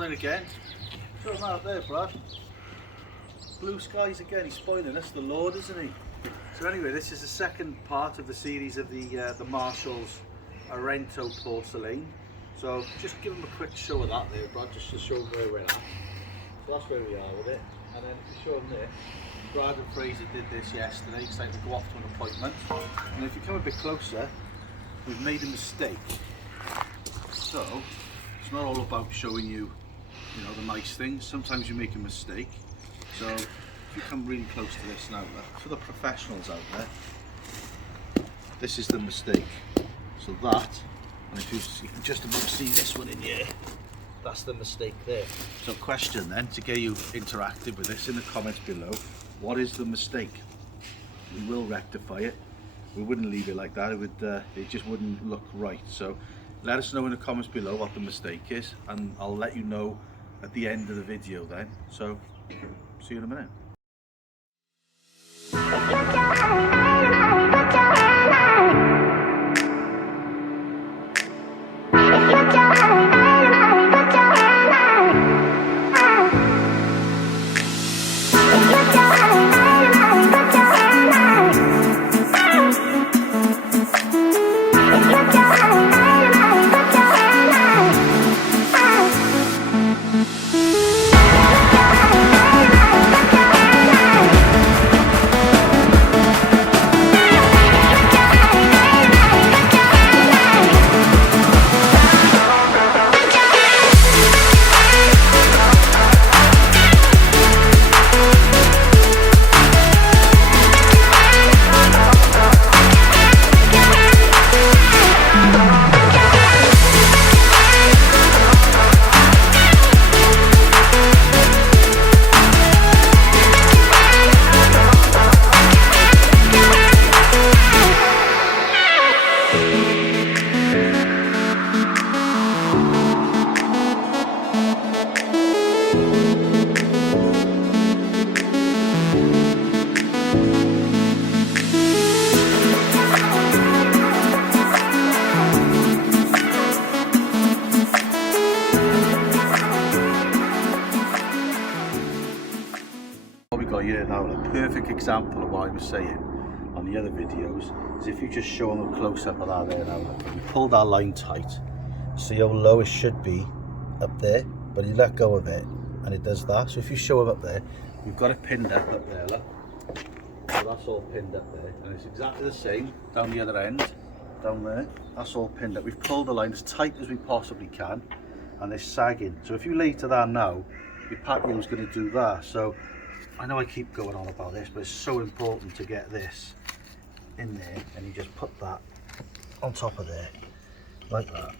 morning again. Show him out there, Brad. Blue skies again, he's spoiling us, the Lord, isn't he? So anyway, this is the second part of the series of the Marshall's Grout Porcelain. So just give him a quick show of that there, Brad, just to show him where we're at. So that's where we are with it. And then if you show him there, Brad and Frazer did this yesterday, because they had to go off to an appointment. And if you come a bit closer, we've made a mistake. So it's not all about showing you, the nice things. Sometimes you make a mistake. So if you come really close to this now, for the professionals out there, this is the mistake. So that, and if you can just about see this one in here, that's the mistake there. So question then, to get you interactive with this in the comments below, what is the mistake? We will rectify it. We wouldn't leave it like that. It just wouldn't look right. So let us know in the comments below what the mistake is, and I'll let you know at the end of the video then. So see you in a minute. Here now, a perfect example of what I was saying on the other videos is if you just show them a close-up of that there now. You pull that line tight, see how low it should be up there, but you let go of it and it does that. So if you show them up there, you've got it pinned up there, look. So that's all pinned up there, and it's exactly the same down the other end, down there. That's all pinned up. We've pulled the line as tight as we possibly can, and they're sagging. So if you lay to that now, your patio is going to do that. So I know I keep going on about this, but it's so important to get this in there, and you just put that on top of there, like that.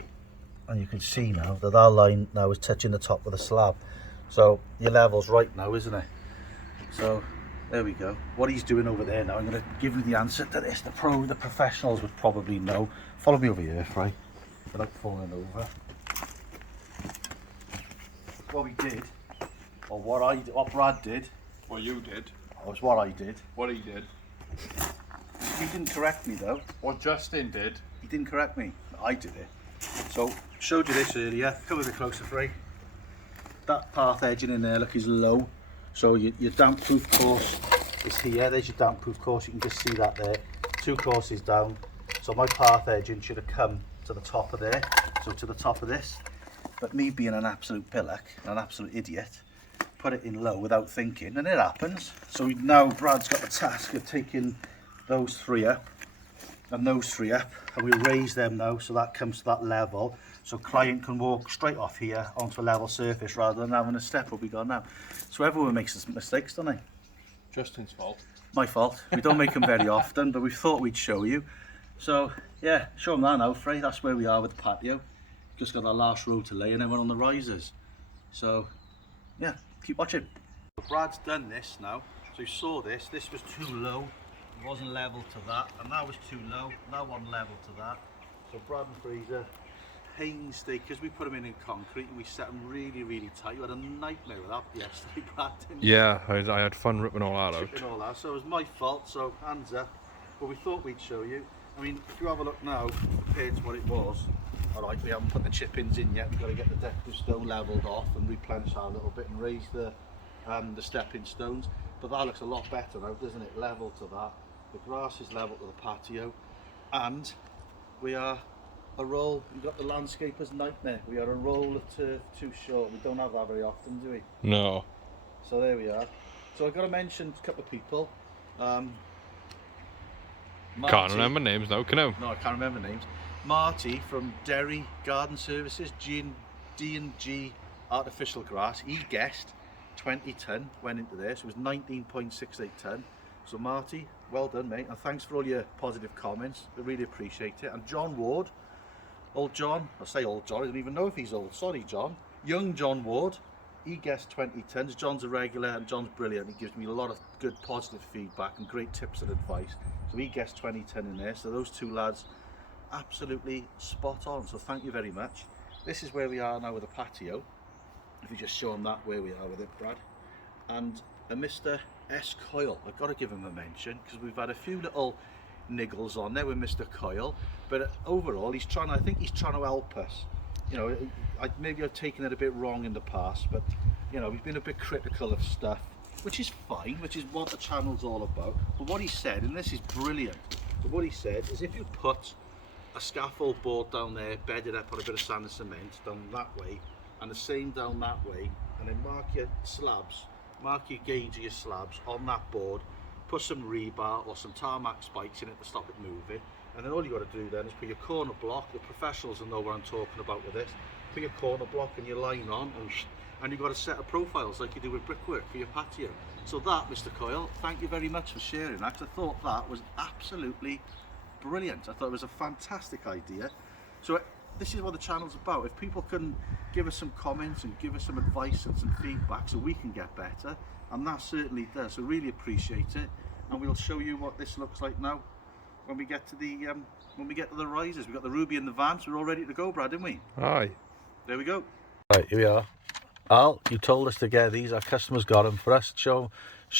And you can see now that our line now is touching the top of the slab. So your level's right now, isn't it? So there we go. What he's doing over there now, I'm going to give you the answer to this. The professionals would probably know. Follow me over here, right? Without falling over. What we did, or what Brad did, what you did. Oh, it's what I did. What he did. You didn't correct me though. What Justin did. He didn't correct me. I did it. So, showed you this earlier. Come a bit closer, Frey. That path edging in there, look, is low. So your damp proof course is here. There's your damp proof course. You can just see that there. 2 courses down. So my path edging should have come to the top of there. So to the top of this. But me being an absolute pillock, an absolute idiot, put it in low without thinking, and it happens. So now Brad's got the task of taking those 3 up and those 3 up, and we raise them now so that comes to that level, so client can walk straight off here onto a level surface rather than having a step up we got now. So everyone makes mistakes, don't they? Justin's fault. My fault. We don't make them very often, but we thought we'd show you. So yeah, show them that now, Frey. That's where we are with the patio. Just got that last row to lay, and then we're on the risers. So yeah, keep watching. Brad's done this now, so you saw this was too low, it wasn't level to that, and that was too low, that wasn't level to that. So Brad and Frazer, painstaking, because we put them in concrete and we set them really tight. You had a nightmare with that yesterday, Brad, didn't you? Yeah, I had fun ripping all that out. All that. So it was my fault, so hands up. But we thought we'd show you. I mean, if you have a look now, compared to what it was, Alright, we haven't put the chip-ins in yet. We've got to get the decorative stone levelled off and replenish that a little bit and raise the stepping stones. But that looks a lot better now, doesn't it? Level to that. The grass is level to the patio, and we are a roll. We've got the landscaper's nightmare. We are a roll of turf too short. We don't have that very often, do we? No. So there we are. So I've got to mention a couple of people. Can't Marty, remember names now, can I? no, I can't remember names. Marty from Derry Garden Services, D&G Artificial Grass. He guessed 20 tonne went into there, so it was 19.68 tonne. So Marty, well done, mate, and thanks for all your positive comments. I really appreciate it. And John Ward, old John, I say old John, I don't even know if he's old. Sorry, John. Young John Ward, he guessed 20 tonnes. John's a regular and John's brilliant. He gives me a lot of good positive feedback and great tips and advice. So he guessed 20 tonne in there. So those two lads, absolutely spot on. So thank you very much. This is where we are now with the patio. If you just show them that where we are with it, Brad. And a Mr. S. Coyle, I've got to give him a mention because we've had a few little niggles on there with Mr. Coyle, but overall he's trying. I think he's trying to help us. You know, maybe I've taken it a bit wrong in the past, but you know, he's been a bit critical of stuff, which is fine, which is what the channel's all about. But what he said, and this is brilliant, but what he said is if you put a scaffold board down there, bed it up on a bit of sand and cement down that way, and the same down that way, and then mark your slabs, mark your gauge of your slabs on that board, put some rebar or some tarmac spikes in it to stop it moving, and then all you got to do then is put your corner block. The professionals will know what I'm talking about with this. Put your corner block and your line on, and you've got a set of profiles like you do with brickwork for your patio. So that, Mr. Coyle, thank you very much for sharing that, 'cause I thought that was absolutely brilliant. I thought it was a fantastic idea. So this is what the channel's about. If people can give us some comments and give us some advice and some feedback so we can get better, and that certainly does, so really appreciate it. And we'll show you what this looks like now when we get to the risers. We've got the Ruby in the van, so we're all ready to go, Brad, didn't we? Aye. There we go. Right, here we are. Al, you told us to get these. Our customers got them for us. Show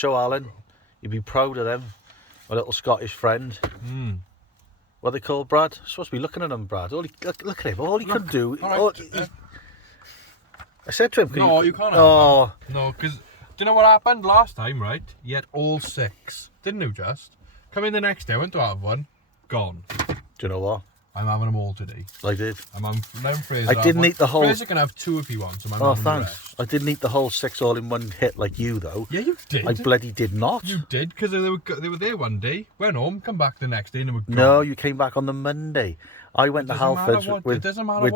Alan. You'd be proud of them. My little Scottish friend. What are they called, Brad? Supposed to be looking at them, Brad. Look at him. All he can do. I said to him, No, you can't. Oh, No, because do you know what happened last time, right? You had all 6, didn't you? Just come in the next day, went to have one, gone. do you know what? I'm having them all today. I did. I'm having Frazer. I didn't eat the whole. Frazer can have 2 if he wants. I'm Oh, having the thanks. rest. I didn't eat the whole 6 all in one hit like you, though. Yeah, you did. I bloody did not. You did, because they were there one day, went home, come back the next day, and they were gone. No, you came back on the Monday. I went to Halfords with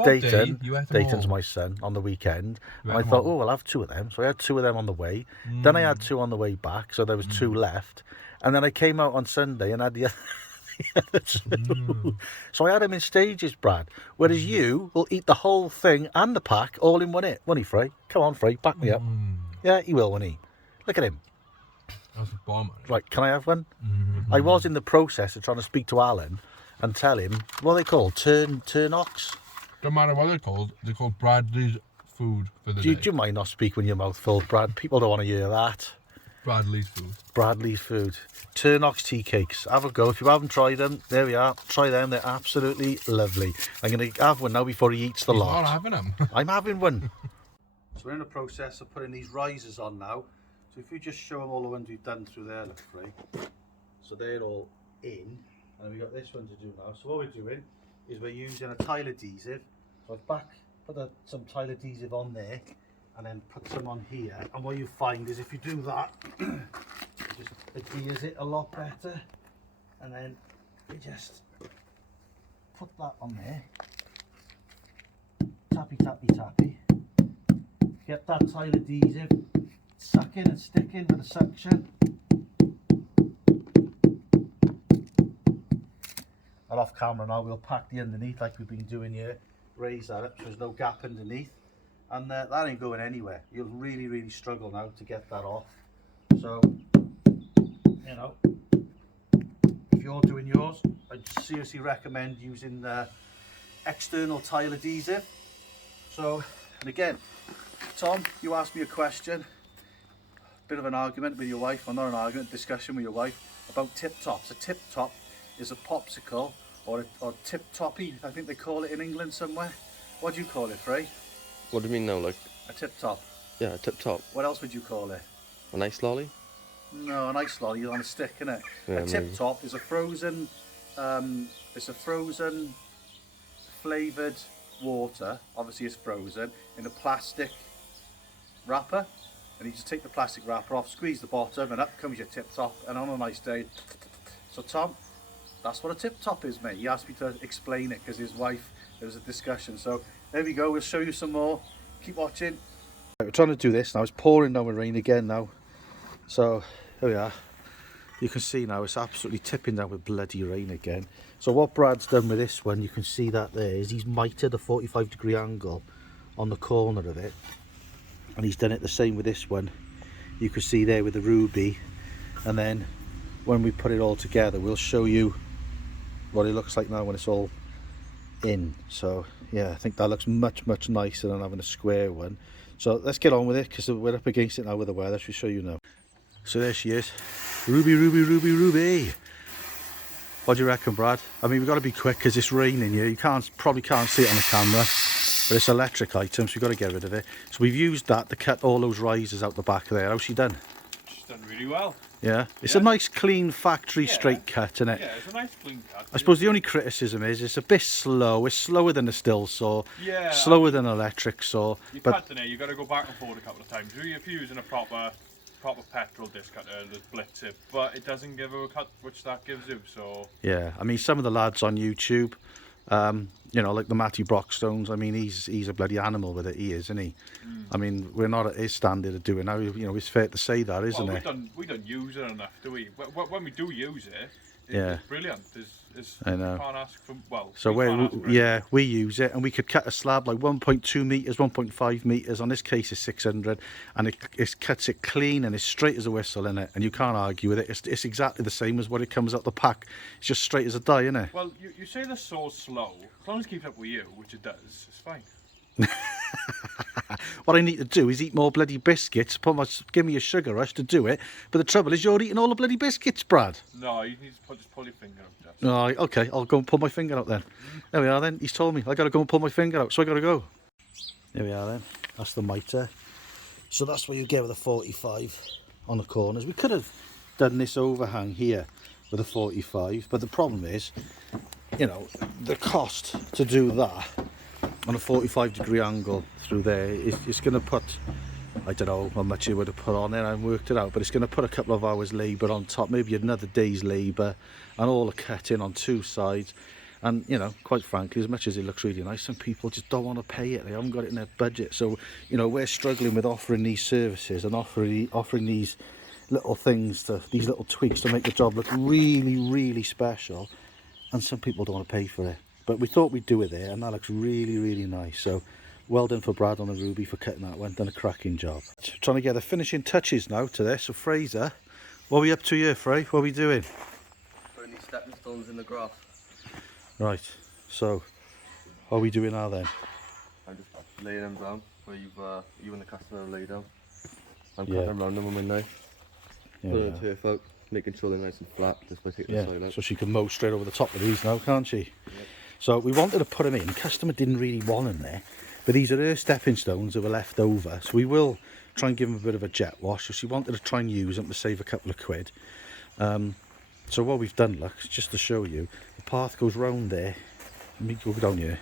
Dayton. You ate them Dayton's all. my son on the weekend, You and I ate them thought, all. oh, I'll have 2 of them. So I had 2 of them on the way. Then I had 2 on the way back, so there was 2 left. And then I came out on Sunday and had the other 2. So I had them in stages, Brad. Whereas you will eat the whole thing and the pack all in one hit. Won't he, Frey? Come on, Frey, back me up. Yeah, he will, won't he? Look at him. That's a bomber. Right, can I have one? I was in the process of trying to speak to Alan and tell him, what are they called? Turnox? Don't matter what they're called Bradley's food for the Do day. you mind not speak with your mouth full, Brad? People don't want to hear that. Bradley's food. Bradley's food. Turnox tea cakes. Have a go. If you haven't tried them, there we are. Try them. They're absolutely lovely. I'm going to have one now before he eats the He's lot. not having them. I'm having one. So we're in the process of putting these risers on now. So if you just show them all the ones we've done through there, look free. So they're all in, and we've got this one to do now. So what we're doing is we're using a tile adhesive. So I've put some tile adhesive on there, and then put some on here. And what you find is if you do that, it just adheres it a lot better. And then you just put that on there. Tappy, tappy, tappy. Get that tile adhesive, suck in and stick in with the suction. And off camera now, we'll pack the underneath like we've been doing here. Raise that up so there's no gap underneath. And that ain't going anywhere. You'll really, really struggle now to get that off. So, you know, if you're doing yours, I'd seriously recommend using the external tile adhesive. So, and again, Tom, you asked me a question, bit of an argument with your wife, or not an argument, discussion with your wife about tip tops. A tip top is a popsicle or tip toppy, I think they call it in England somewhere. What do you call it, Frey? What do you mean now? Like, A tip top. yeah, tip top. What else would you call it? A nice lolly? No, an ice lolly on a stick, innit? Yeah, A tip maybe. top is a frozen, flavoured water. Obviously, it's frozen in a plastic wrapper, and you just take the plastic wrapper off, squeeze the bottom, and up comes your tip top. And on a nice day, so Tom, that's what a tip top is, mate. He asked me to explain it because his wife. There was a discussion. So there we go. We'll show you some more. Keep watching. We're trying to do this now. It's pouring down with rain again now. So here we are. You can see now it's absolutely tipping down with bloody rain again. So what Brad's done with this one, you can see that there, is he's mitered a 45-degree angle on the corner of it. And he's done it the same with this one. You can see there with the ruby. And then when we put it all together, we'll show you what it looks like now when it's all in. So yeah, I think that looks much nicer than having a square one. So let's get on with it because we're up against it now with the weather. Should we show you now? So there she is, Ruby. What do you reckon, Brad? I mean, we've got to be quick because it's raining here. You probably can't see it on the camera, but it's electric items, so we've got to get rid of it. So we've used that to cut all those risers out the back there. How's she done? She's done really well. Yeah, it's Yeah. a nice clean factory straight cut, isn't it? Yeah, it's a nice clean cut. I suppose the only criticism is it's a bit slow. It's slower than a still saw, Yeah, slower than an electric saw. You But cut in it, you've got to go back and forward a couple of times. If you're using a proper petrol disc cutter, there's blitz it, but it doesn't give you a cut which that gives you, so... yeah, I mean, some of the lads on YouTube, you know, like the Matty Brockstones, I mean, he's a bloody animal with it, he is, isn't he? I mean, we're not at his standard of doing now, you know, it's fair to say that, isn't well, it? we don't use it enough, do we? When we do use it, Yeah. it's brilliant. I know. You can't ask for, well, So we can't ask for anything. we use it, and we could cut a slab like 1.2 meters, 1.5 meters. On this case, it's 600, and it cuts it clean and it's straight as a whistle in it, and you can't argue with it. It's exactly the same as what it comes out the pack. It's just straight as a die, isn't it? Well, you say the saw's slow. As long as it keeps up with you, which it does, it's fine. What I need to do is eat more bloody biscuits. Give me a sugar rush to do it. But the trouble is, you're eating all the bloody biscuits, Brad. No, you need to just pull your finger up, Jess. Oh, okay, I'll go and pull my finger out then. There we are then. He's told me I got to go and pull my finger out, so I got to go. There we are then. That's the mitre. So that's what you get with a 45 on the corners. We could have done this overhang here with a 45, but the problem is, you know, the cost to do that on a 45-degree angle through there is going to put, I don't know how much it would have put on there, I haven't worked it out, but it's going to put a couple of hours labour on top, maybe another day's labour, and all the cutting on two sides. And, you know, quite frankly, as much as it looks really nice, some people just don't want to pay it. They haven't got it in their budget. So, you know, we're struggling with offering these services and offering these little things, these little tweaks to make the job look really special. And some people don't want to pay for it. But we thought we'd do it there, and that looks really nice. So, well done for Brad on the Ruby for cutting that one. Done a cracking job. Trying to get the finishing touches now to this. So, Frazer, what are we up to here, Frey? What are we doing? Putting these stepping stones in the graph. Right. So, what are we doing now then? I'm just laying them down where you and the customer have laid down. I'm Yeah. cutting around them with my knife. Yeah, Putting the turf out, making sure they're nice and flat just by taking the soil yeah. out. So she can mow straight over the top of these now, can't she? So we wanted to put them in. Customer didn't really want them there, but these are her stepping stones that were left over. So we will try and give them a bit of a jet wash. So she wanted to try and use them to save a couple of quid. So what we've done, look, just to show you, the path goes round there. Let me go down here.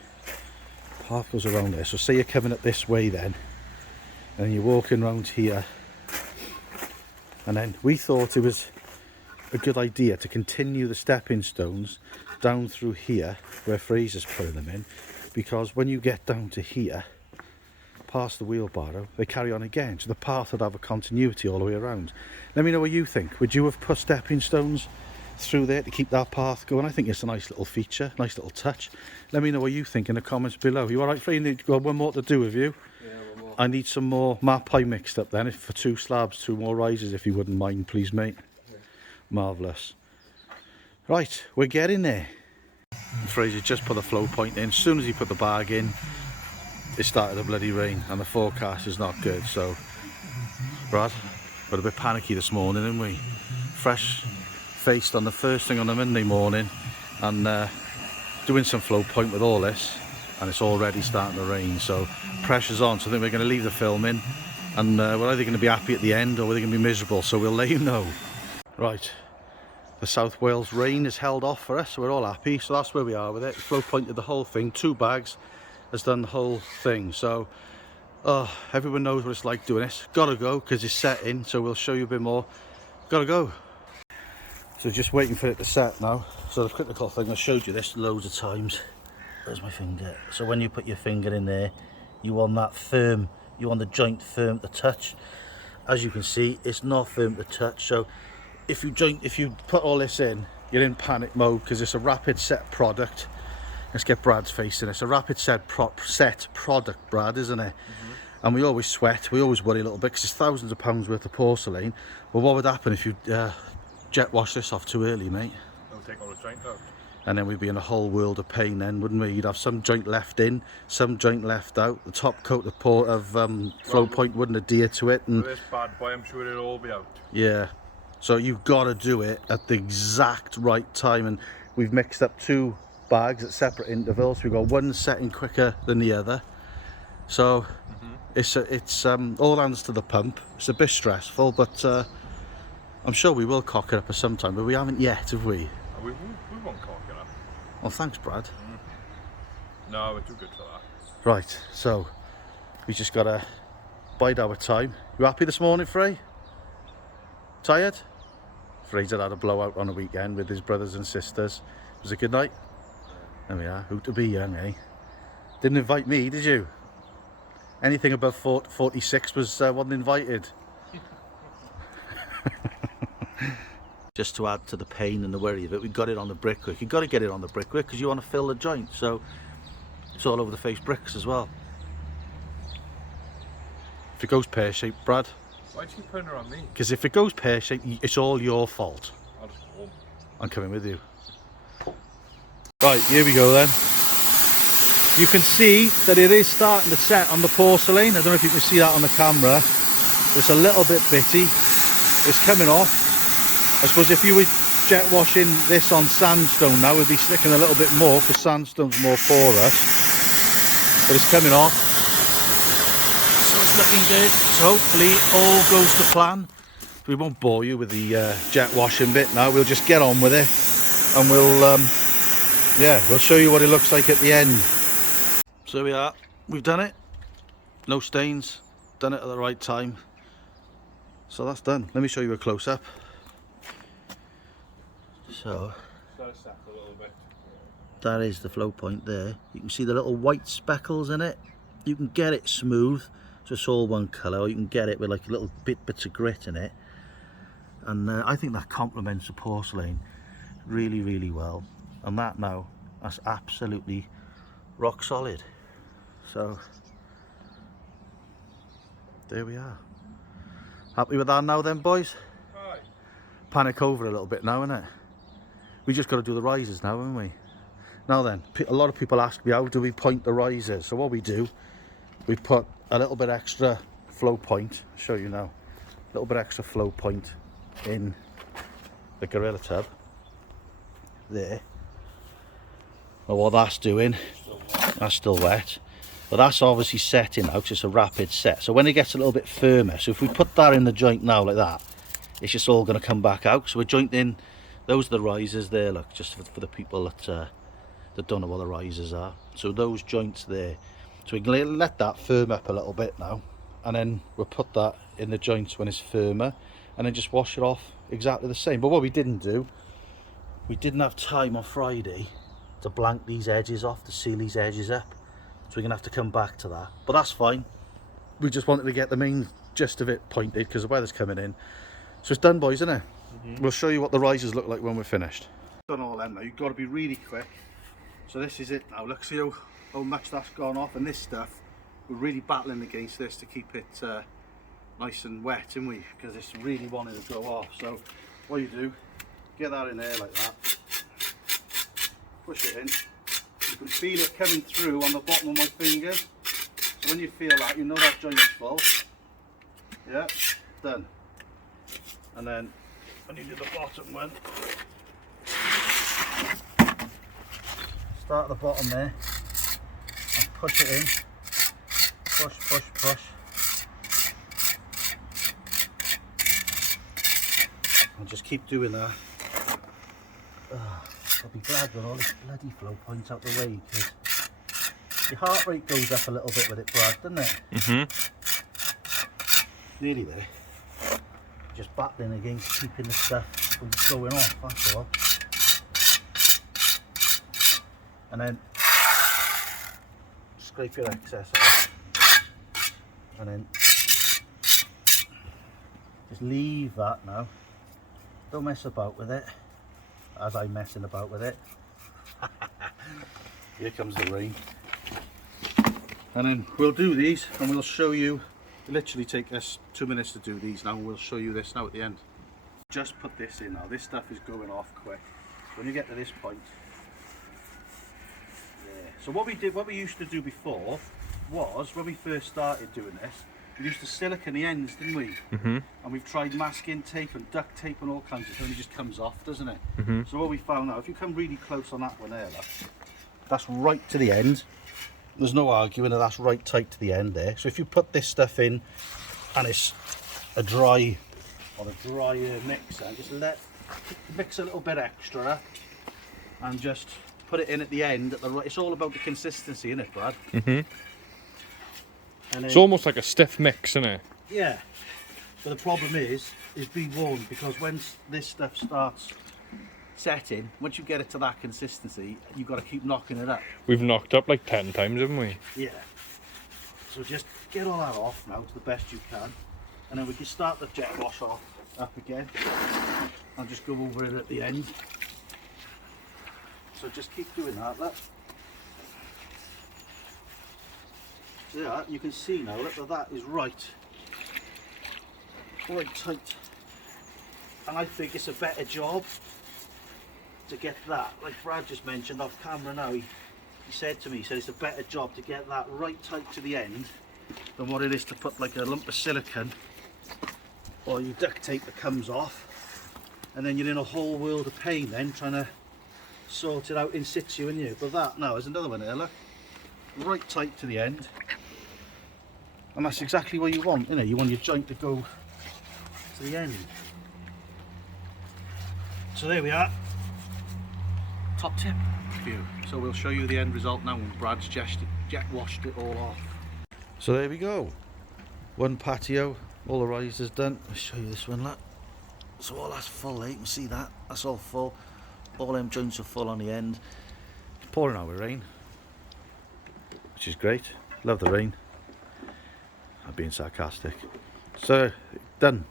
The path goes around there. So say you're coming up this way then, and you're walking round here. And then we thought it was a good idea to continue the stepping stones down through here where Frazer's putting them in, because when you get down to here past the wheelbarrow they carry on again, so the path would have a continuity all the way around. Let me know what you think. Would you have put stepping stones through there to keep that path going? I think it's a nice little feature, nice little touch. Let me know what you think in the comments below. You alright, Frey? You've got one more to do with you? Yeah, one more. I need some more map pie mixed up then for 2 slabs, 2 more risers if you wouldn't mind, please, mate. Yeah. Marvellous. Right, we're getting there. Frazer just put the flow point in. As soon as he put the bag in, it started to bloody rain, and the forecast is not good. So, Brad, we're a bit panicky this morning, aren't we? Fresh faced on the first thing on a Monday morning, and doing some float point with all this, and it's already starting to rain, so pressure's on. So I think we're going to leave the film in, and we're either going to be happy at the end or we're going to be miserable, so we'll let you know. Right, the South Wales rain is held off for us, so we're all happy. So that's where we are with it. Float pointed the whole thing, 2 bags, has done the whole thing. So everyone knows what it's like doing this. Gotta go because it's setting, so we'll show you a bit more. Gotta go. So just waiting for it to set now. So the critical thing, I showed you this loads of times. There's my finger. So when you put your finger in there, you want that firm, you want the joint firm to touch. As you can see, it's not firm to touch. So if you put all this in, you're in panic mode because it's a rapid set product. Let's get Brad's face in. It's a rapid set product, Brad, isn't it? And we always sweat, we always worry a little bit because it's thousands of pounds worth of porcelain. But what would happen if you jet wash this off too early, mate? It'll take all the joint out. And then we'd be in a whole world of pain then, wouldn't we? You'd have some joint left in, some joint left out. The top coat of float point wouldn't adhere to it. And with this bad boy, I'm sure it'll all be out. yeah, so you've got to do it at the exact right time. And we've mixed up 2 bags at separate intervals. We've got one setting quicker than the other. So it's all hands to the pump. It's a bit stressful, but I'm sure we will cock it up at some time, but we haven't yet, have we? We won't cock it up. Well, thanks, Brad. No, we're too good for that. Right, so we just gotta bide our time. You happy this morning, Frey? Tired? Frazer had a blowout on a weekend with his brothers and sisters. It was a good night. There we are. Who to be young, eh? Didn't invite me, did you? Anything above 46 wasn't invited. Just to add to the pain and the worry of it, we got it on the brickwork. You've got to get it on the brickwork because you want to fill the joint, so it's all over the face bricks as well. If it goes pear-shaped, Brad. Why do you put it on me? Because if it goes pear-shaped, it's all your fault. I'll just go home. I'm coming with you. Right, here we go then. You can see that it is starting to set on the porcelain. I don't know if you can see that on the camera. It's a little bit bitty. It's coming off. I suppose if you were jet washing this on sandstone now, we'd be sticking a little bit more because sandstone's more porous. But it's coming off. So it's looking good. So hopefully all goes to plan. We won't bore you with the jet washing bit now. We'll just get on with it, and we'll show you what it looks like at the end. So here we are. We've done it. No stains. Done it at the right time. So that's done. Let me show you a close-up. So A little bit. that is the flow point there. You can see the little white speckles in it. You can get it smooth, so it's all one colour, or you can get it with like little bits of grit in it. And I think that complements the porcelain really, really well. And that now, that's absolutely rock solid. So there we are. Happy with that now then, boys? Aye. Panic over a little bit now, innit? We just got to do the risers now, haven't we? Now then, a lot of people ask me, how do we point the risers? So what we do, we put a little bit extra flow point. I'll show you now. A little bit extra flow point in the Gorilla Tub. There. Well, what that's doing, that's still wet. But that's obviously setting now because it's a rapid set. So when it gets a little bit firmer, so if we put that in the joint now like that, it's just all going to come back out. So we're jointing, those are the risers there, look, just for the people that don't know what the risers are. So those joints there. So we can let that firm up a little bit now, and then we'll put that in the joints when it's firmer, and then just wash it off exactly the same. But what we didn't do, we didn't have time on Friday to blank these edges off, to seal these edges up. So we're going to have to come back to that. But that's fine. We just wanted to get the main gist of it pointed because the weather's coming in. So it's done, boys, isn't it? We'll show you what the risers look like when we're finished. Done all them now. You've got to be really quick. So this is it now. Look, see how much that's gone off. And this stuff, we're really battling against this to keep it nice and wet, aren't we? Because it's really wanting to go off. So what you do, get that in there like that. Push it in. You can feel it coming through on the bottom of my fingers. So when you feel that, you know that joint's full. Yeah, done. And then when you do the bottom one, start at the bottom there and push it in. Push, push, push. And just keep doing that. I'll be glad when all this bloody flow points out the way, because your heart rate goes up a little bit with it, Brad, doesn't it? Nearly there. Just battling against keeping the stuff from going off, that's all. And then scrape your excess off. And then just leave that now. Don't mess about with it, as I'm messing about with it. Here comes the rain. And then we'll do these and we'll show you. It'll literally take us 2 minutes to do these now. We'll show you this now at the end. Just put this in now. This stuff is going off quick. When you get to this point. Yeah. So what we used to do before was, when we first started doing this, we used to silicone the ends, didn't we? And we've tried masking tape and duct tape and all kinds of stuff, and it just comes off, doesn't it? So what we found out, if you come really close on that one there, look, that's right to the end. There's no arguing that that's right tight to the end there. So if you put this stuff in and it's a dry or a drier mixer, just mix a little bit extra and just put it in at the end. It's all about the consistency, isn't it, Brad? And It's almost like a stiff mix, isn't it? Yeah. But the problem is be warned, because when this stuff starts setting, once you get it to that consistency, you've got to keep knocking it up. We've knocked up like 10 times, haven't we? Yeah. So just get all that off now to the best you can, and then we can start the jet wash off up again. I'll just go over it at the end. So just keep doing that, look. So yeah, you can see now, look, that is right tight. And I think it's a better job to get that, like Brad just mentioned off camera now, he said to me, he said it's a better job to get that right tight to the end than what it is to put like a lump of silicone or you duct tape that comes off, and then you're in a whole world of pain then trying to sort it out in situ, in you. But that now is another one here, look, right tight to the end, and that's exactly what you want, you know, you want your joint to go to the end. So there we are, top tip view. So we'll show you the end result now when Brad's jet washed it all off. So there we go, one patio, all the risers done. I'll show you this one, look. So all that's full there, you can see that, that's all full. All them joints are full on the end. It's pouring out with rain, which is great, love the rain. I'm being sarcastic. So done.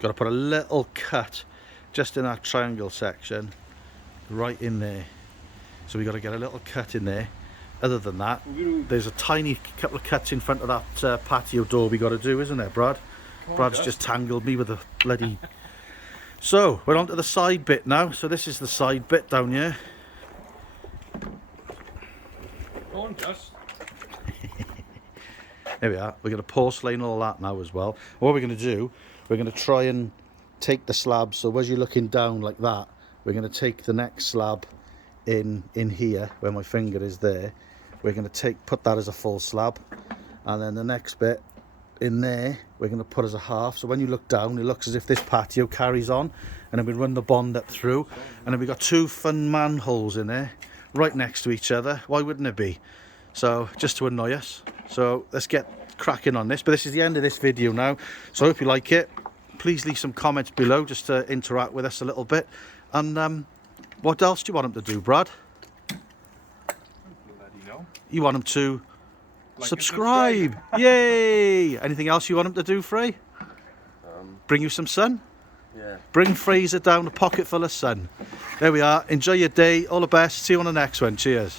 Got to put a little cut just in that triangle section, right in there. So we got to get a little cut in there. Other than that, there's a tiny couple of cuts in front of that patio door we got to do, isn't there, Brad? Brad's just tangled me with a bloody... So we're on to the side bit now. So this is the side bit down here. Go on, Gus. There we are. We're going to porcelain all that now as well. What we're going to do, we're going to try and take the slab. So as you're looking down like that, we're going to take the next slab in here where my finger is there. We're going to put that as a full slab, and then the next bit in there we're going to put as a half. So when you look down, it looks as if this patio carries on, and then we run the bond up through, and then we've got two fun manholes in there right next to each other. Why wouldn't it be? So just to annoy us. So let's get cracking on this. But this is the end of this video now, so I hope you like it. Please leave some comments below just to interact with us a little bit. And what else do you want them to do, Brad? You want them to like subscribe. Yay! Anything else you want them to do, Frey? Bring you some sun? Yeah. Bring Frazer down a pocket full of sun. There we are. Enjoy your day. All the best. See you on the next one. Cheers.